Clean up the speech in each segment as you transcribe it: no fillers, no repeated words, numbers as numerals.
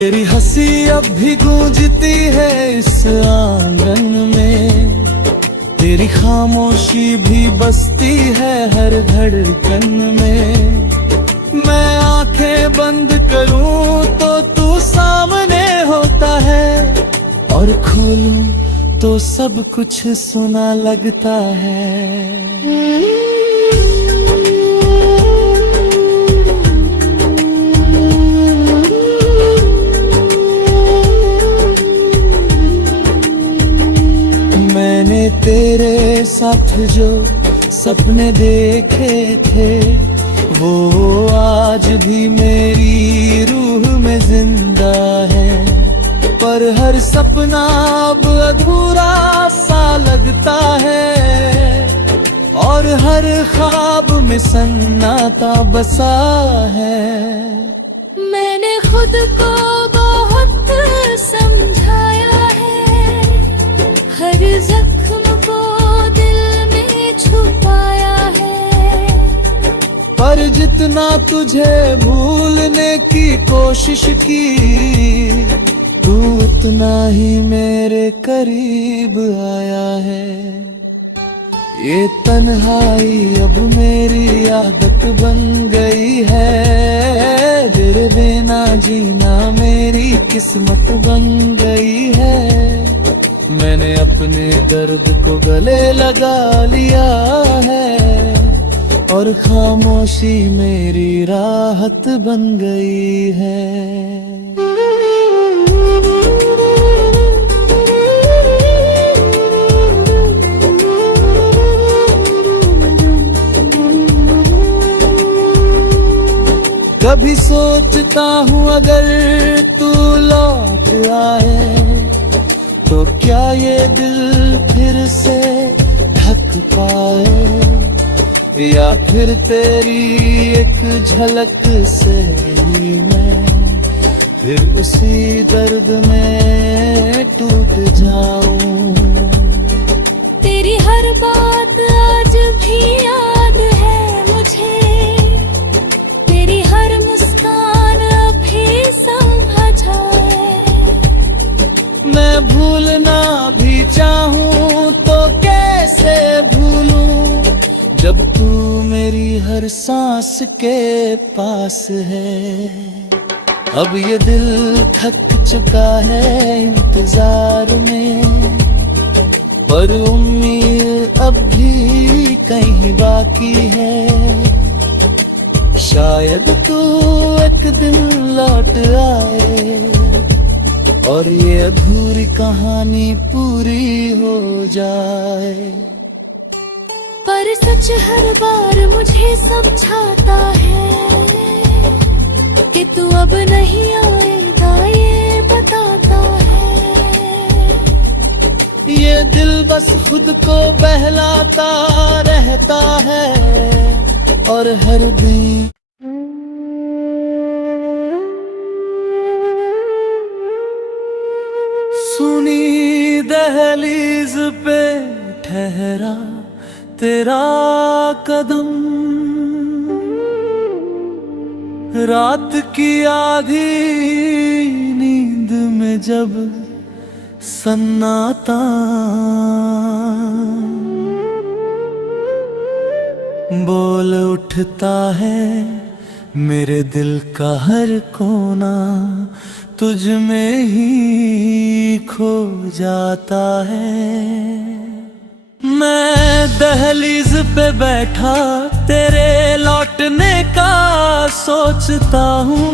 तेरी हंसी अब भी गूंजती है इस आंगन में, तेरी खामोशी भी बसती है हर धड़कन में। मैं आंखें बंद करूं तो तू सामने होता है, और खोलूं तो सब कुछ सुना लगता है। मैंने तेरे साथ जो सपने देखे थे, वो आज भी मेरी रूह में जिंदा है। पर हर सपना अब अधूरा सा लगता है, और हर ख्वाब में सन्नाटा बसा है। मैंने खुद को बहुत समझाया है, हर जख्म को दिल में छुपाया है। पर जितना तुझे भूलने की कोशिश की, तू उतना ही मेरे करीब आया है। ये तन्हाई अब मेरी आदत बन गई है, तेरे बिना जीना मेरी किस्मत बन गई है। मैंने अपने दर्द को गले लगा लिया है, और खामोशी मेरी राहत बन गई है। कभी सोचता हूँ अगर तू लौट आए, तो क्या ये दिल फिर से ढक पाए, या फिर तेरी एक झलक से ही मैं फिर उसी दर्द में टूट जाऊं। तेरी हर बात आज भी याद है मुझे, तेरी हर मुस्कान अभी समझा है। मैं भूलना भी चाहूं तो कैसे भूलूं, जब तू मेरी हर सांस के पास है। अब ये दिल थक चुका है इंतजार में, पर उम्मीद अब भी कहीं बाकी है। शायद तू एक दिन लौट आए, और ये अधूरी कहानी पूरी हो जाए। पर सच हर बार मुझे समझाता है कि तू अब नहीं आएगा, ये बताता है। ये दिल बस खुद को बहलाता रहता है, और हर दिन सुनी दहलीज पे ठहरा तेरा कदम, रात की आधी नींद में जब सन्नाटा बोल उठता है, मेरे दिल का हर कोना तुझ में ही खो जाता है। मैं दहलीज पे बैठा तेरे लौटने का सोचता हूँ,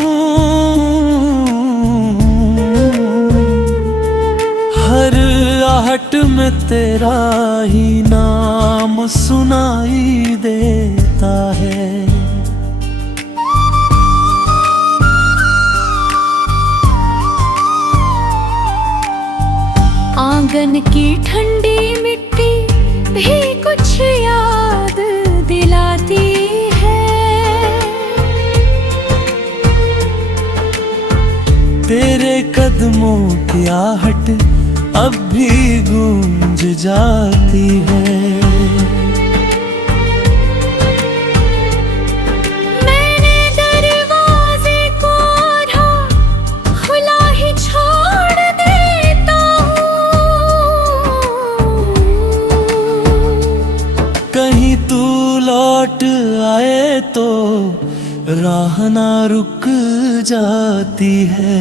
हर आहट में तेरा ही नाम सुनाई देता है। आंगन की ठंडी मिट्टी भी कुछ याद दिलाती है, तेरे कदमों की आहट अब भी गूंज जाती है। मैंने दरवाजे को आधा खुला राह ना रुक जाती है।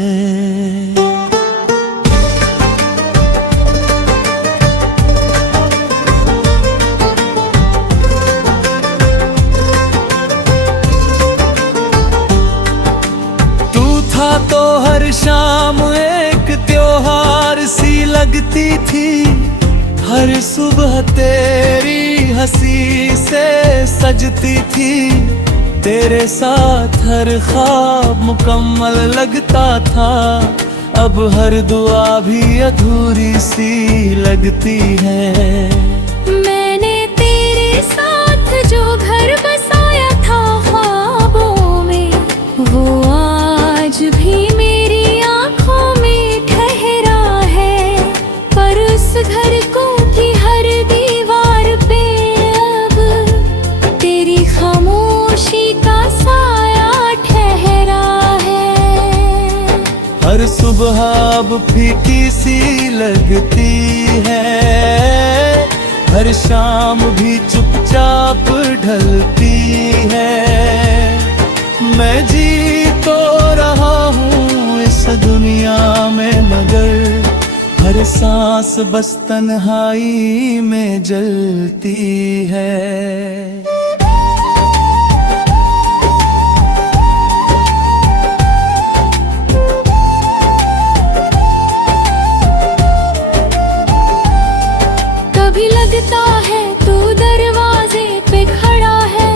तू था तो हर शाम एक त्योहार सी लगती थी, हर सुबह तेरी हंसी से सजती थी। तेरे साथ हर ख्वाब मुकम्मल लगता था, अब हर दुआ भी अधूरी सी लगती है। मैंने तेरे साथ जो घर बसाया था ख्वाबों में, वो आज भी मेरी आंखों में ठहरा है। पर उस घर को की हर दीवार पे अब तेरी खामोशी का साया ठहरा है। हर सुबह अब फीकी सी लगती है, हर शाम भी चुपचाप ढलती है। मैं जी तो रहा हूँ इस दुनिया में, मगर हर सांस बस तन्हाई में जलती है। कभी लगता है तू दरवाजे पे खड़ा है,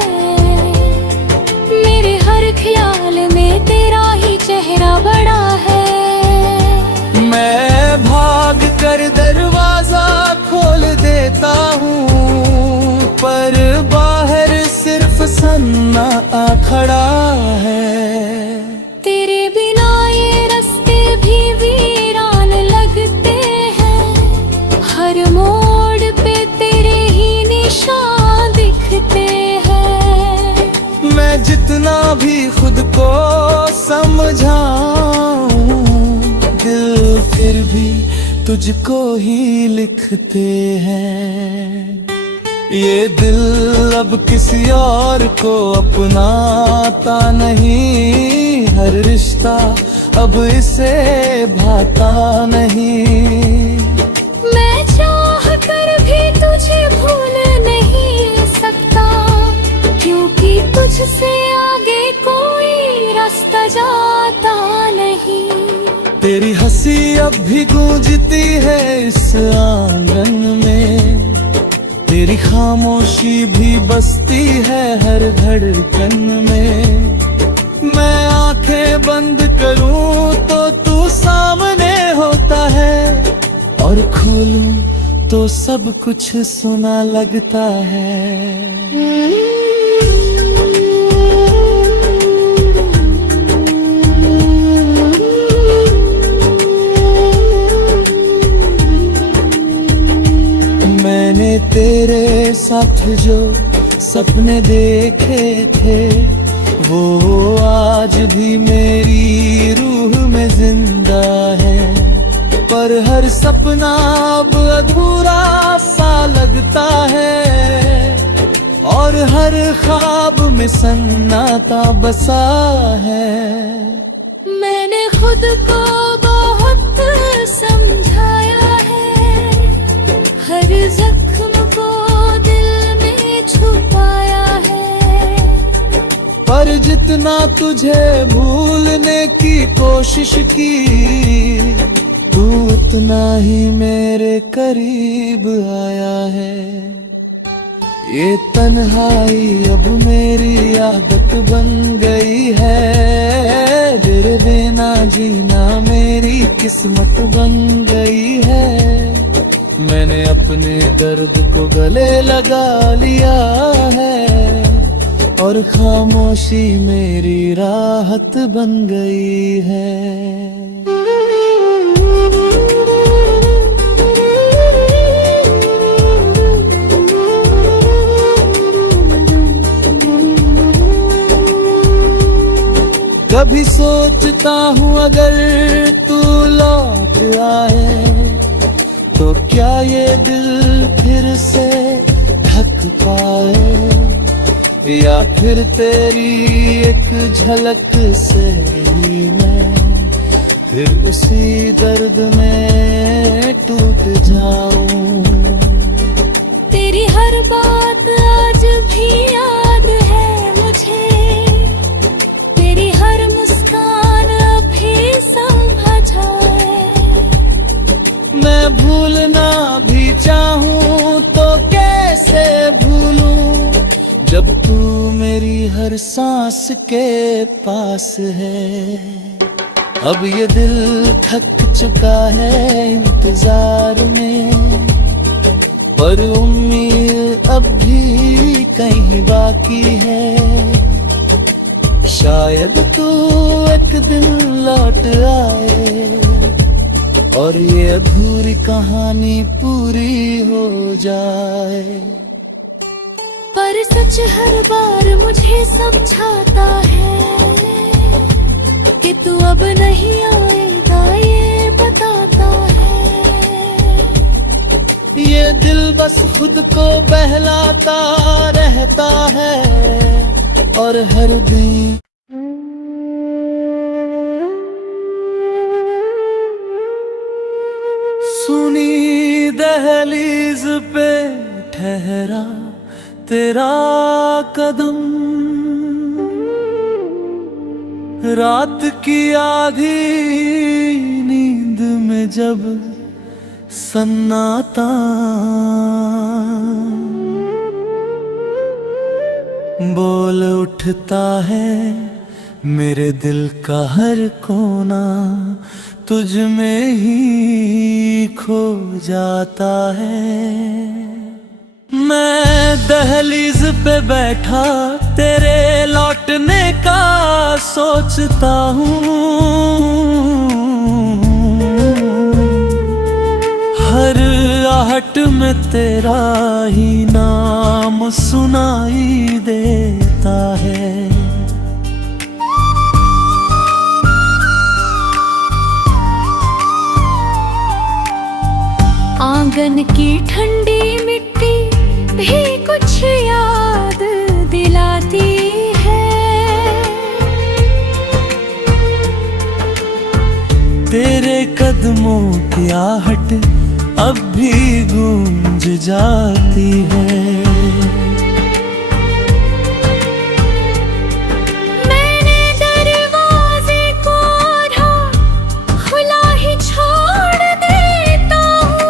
मेरे हर ख्याल में तेरा ही चेहरा बड़ा है। मैं भाग कर दरवाजा खोल देता हूँ, पर बाहर सिर्फ सन्नाटा खड़ा है। तेरे बिना ये रास्ते भी वीरान लगते हैं, हर मोड़ पे तेरे ही निशान दिखते हैं। मैं जितना भी खुद को समझाऊं, दिल फिर भी तुझको ही लिखते हैं। ये दिल अब किसी और को अपनाता नहीं, हर रिश्ता अब इसे भाता नहीं। मैं चाह कर भी तुझे भूल नहीं सकता, क्योंकि तुझसे आगे कोई रास्ता जाता नहीं। तेरी हंसी अब भी गूंजती है इस आंगन में, तेरी खामोशी भी बसती है हर धड़कन में। मैं आंखें बंद करूं तो तू सामने होता है, और खोलूं तो सब कुछ सुना लगता है। मैंने तेरे साथ जो सपने देखे थे, वो आज भी मेरी रूह में जिंदा है। पर हर सपना अब अधूरा सा लगता है, और हर ख्वाब में सन्नाटा बसा है। मैंने खुद को बहुत समझाया है, हर जख्म को दिल में छुपाया है। पर जितना तुझे भूलने की कोशिश की, तू उतना ही मेरे करीब आया है। ये तन्हाई अब मेरी आदत बन गई है, तेरे बिना जीना मेरी किस्मत बन गई है। मैंने अपने दर्द को गले लगा लिया है, और खामोशी मेरी राहत बन गई है। कभी सोचता हूँ अगर तू लौट आए, तो क्या ये दिल फिर से ढक पाए, या फिर तेरी एक झलक से ही मैं फिर उसी दर्द में टूट जाऊं। तेरी हर बात आज भी याद है मुझे, तेरी हर मुस्कान अभी समझा है। मैं भूलना भी चाहूं तो कैसे भूलूं, जब तू मेरी हर सांस के पास है। अब ये दिल थक चुका है इंतजार में, पर उम्मीद अब भी कहीं बाकी है। शायद तू एक दिन लौट आए और ये अधूरी कहानी पूरी हो जाए। पर सच हर बार मुझे समझाता है कि तू अब नहीं आएगा, ये बताता है। ये दिल बस खुद को बहलाता रहता है और हर दिन सुनी दहलीज पे ठहरा तेरा कदम, रात की आधी नींद में जब सन्नाटा बोल उठता है, मेरे दिल का हर कोना तुझ में ही खो जाता है। मैं दहलीज पे बैठा तेरे लौटने का सोचता हूँ, हर आहट में तेरा ही नाम सुनाई देता है। आंगन की ठंडी मिट्टी भी कुछ याद दिलाती है। तेरे कदमों की आहट अब भी गूंज जाती है। मैंने दरवाजे को आधा खुला ही छोड़ देता हूँ,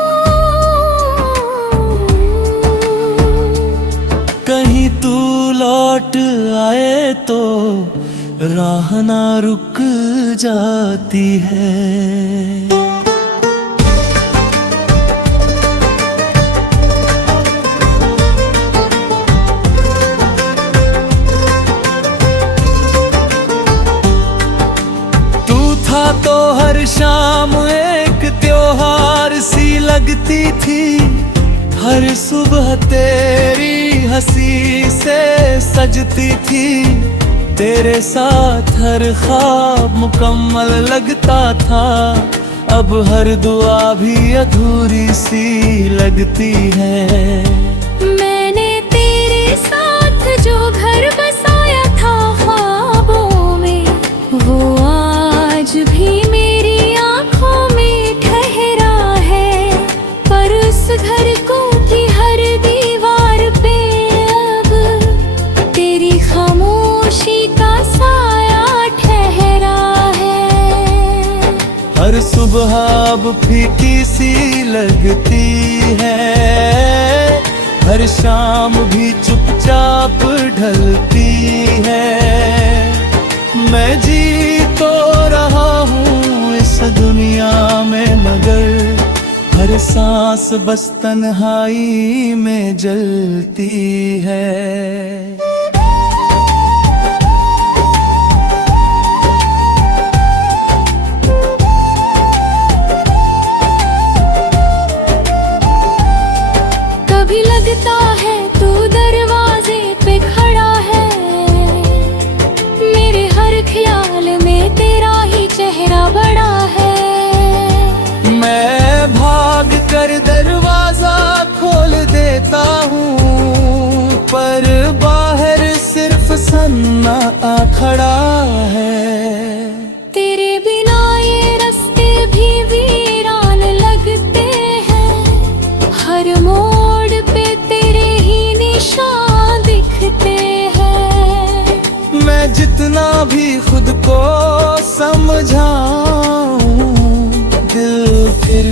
कहीं तू लौट आए तो राह ना रुक जाती है। तो हर शाम एक त्योहार सी लगती थी, हर सुबह तेरी हंसी से सजती थी। तेरे साथ हर ख्वाब मुकम्मल लगता था, अब हर दुआ भी अधूरी सी लगती है। मैंने तेरे साथ जो घर बसाया था ख्वाबों में, वो आज भी मेरी आंखों में ठहरा है। पर उस घर को की हर दीवार पे अब तेरी खामोशी का साया ठहरा है। हर सुबह अब फीकी सी लगती है, हर शाम भी चुपचाप ढलती है। मैं जी तो रहा हूँ इस दुनिया में, मगर हर सांस बस तन्हाई में जलती है। कभी लगता है तू दरवाजे पे खड़ा है, मेरे हर ख्याल में तेरा ही चेहरा बड़ा है। मैं भाग कर दरवाजा खोल देता हूँ, पर बाहर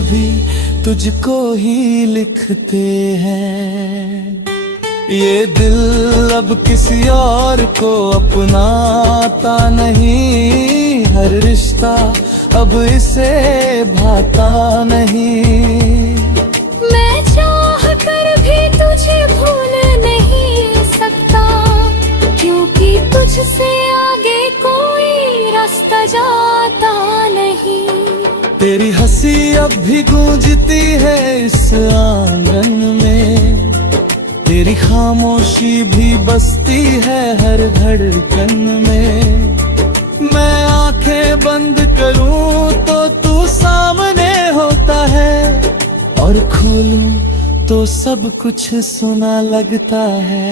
भी तुझको ही लिखते हैं। ये दिल अब किसी और को अपनाता नहीं, हर रिश्ता अब इसे भाता नहीं। मैं चाह कर भी तुझे भूल नहीं सकता, क्योंकि तुझसे आगे कोई रास्ता जाता नहीं। तेरी हंसी अब भी गूंजती है इस आंगन में, तेरी खामोशी भी बसती है हर धड़कन में। मैं आंखें बंद करूं तो तू सामने होता है, और खोलूं तो सब कुछ सुना लगता है।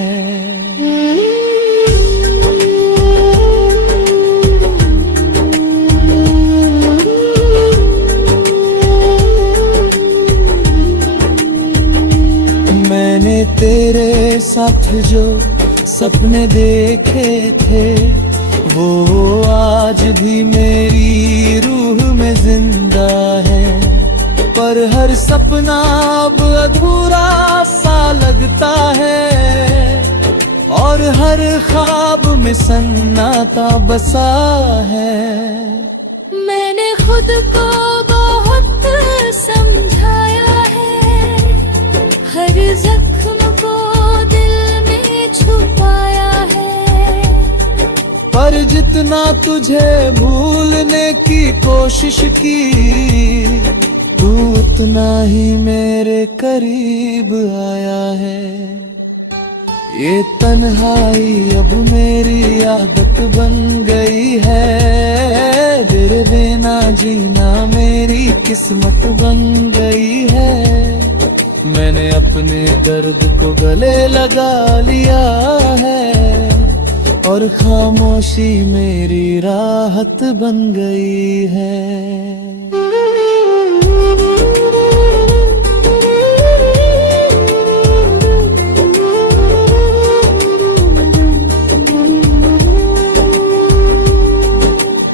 मैंने तेरे साथ जो सपने देखे थे, वो आज भी मेरी रूह में जिंदा है। पर हर सपना अब अधूरा सा लगता है, और हर ख्वाब में सन्नाटा बसा है। मैंने खुद को बहुत समझाया है, हर जख्म को दिल में छुपाया है। पर जितना तुझे भूलने की कोशिश की, तू उतना ही मेरे करीब आया है। ये तन्हाई अब मेरी आदत बन गई है, तेरे बिना जीना मेरी किस्मत बन गई है। मैंने अपने दर्द को गले लगा लिया है, और खामोशी मेरी राहत बन गई है।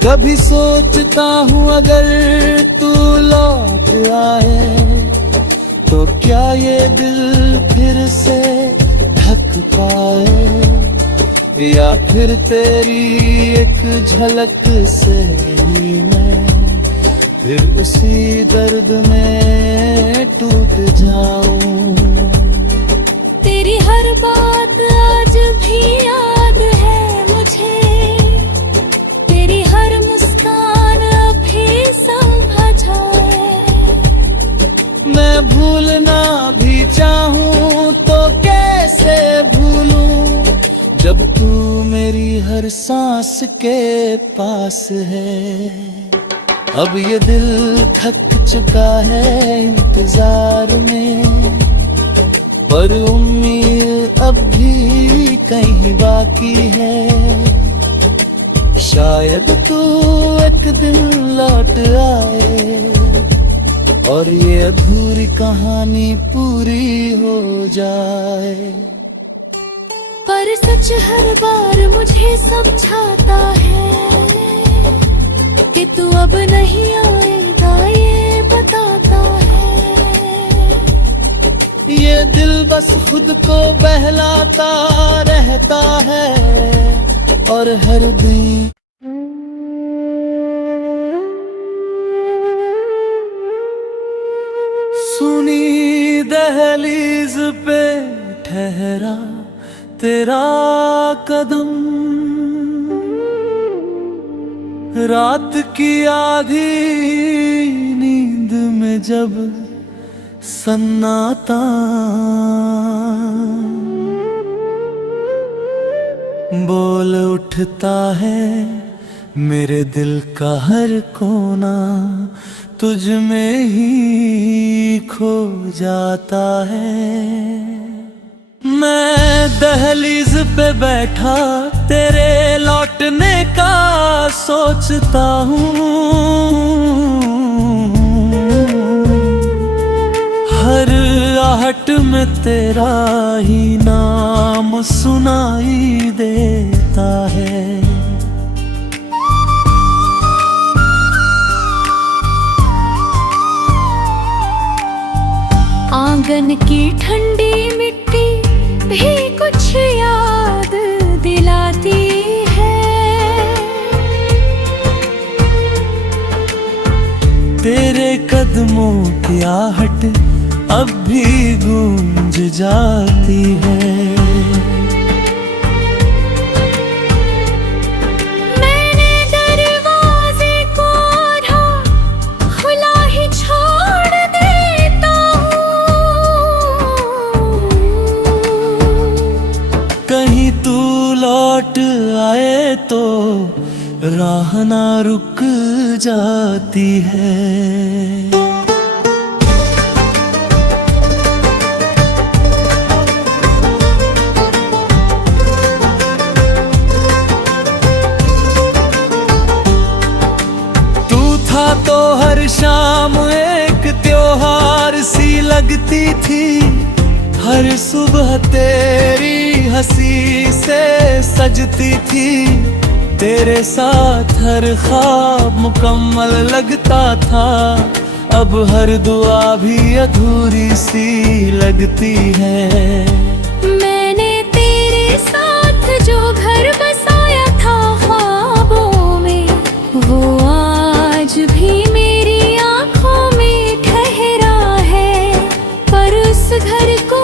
कभी सोचता हूँ अगर तू लौट आए, तो क्या ये दिल फिर से ढक पाए, या फिर तेरी एक झलक से ही मैं फिर उसी दर्द में टूट जाऊं। तेरी हर बात आज भी याद है मुझे, तेरी हर मुस्कान अभी समझा है। मैं भूलना भी चाहूं तो कैसे भूलूं, जब तू मेरी हर सांस के पास है। अब ये दिल थक चुका है इंतजार में, पर उम्मीद अब भी कहीं बाकी है। शायद तू एक दिन लौट आए, और ये अधूरी कहानी पूरी हो जाए। पर सच हर बार मुझे समझाता है कि तू अब नहीं आएगा, ये बताता है। ये दिल बस खुद को बहलाता रहता है, और हर दिन सुनी दहलीज पे ठहरा तेरा कदम, रात की आधी नींद में जब सन्नाटा बोल उठता है, मेरे दिल का हर कोना तुझ में ही खो जाता है। मैं दहलीज पे बैठा तेरे लौटने का सोचता हूँ, हर आहट में तेरा ही नाम सुनाई देता है। आंगन की ठंडी मिट्टी भी कुछ याद दिलाती है। तेरे कदमों की आहट अब भी गूंज जाती है। मैंने दरवाजे को आधा खुला ही छोड़ देता हूँ। कहीं तू लौट आए तो राह ना रुक जाती है। तो हर शाम एक त्योहार सी लगती थी, हर सुबह तेरी हंसी से सजती थी। तेरे साथ हर ख्वाब मुकम्मल लगता था, अब हर दुआ भी अधूरी सी लगती है। मैंने तेरे साथ जो घर बसाया था ख्वाबों में, वो आज भी मेरी आंखों में ठहरा है, पर उस घर को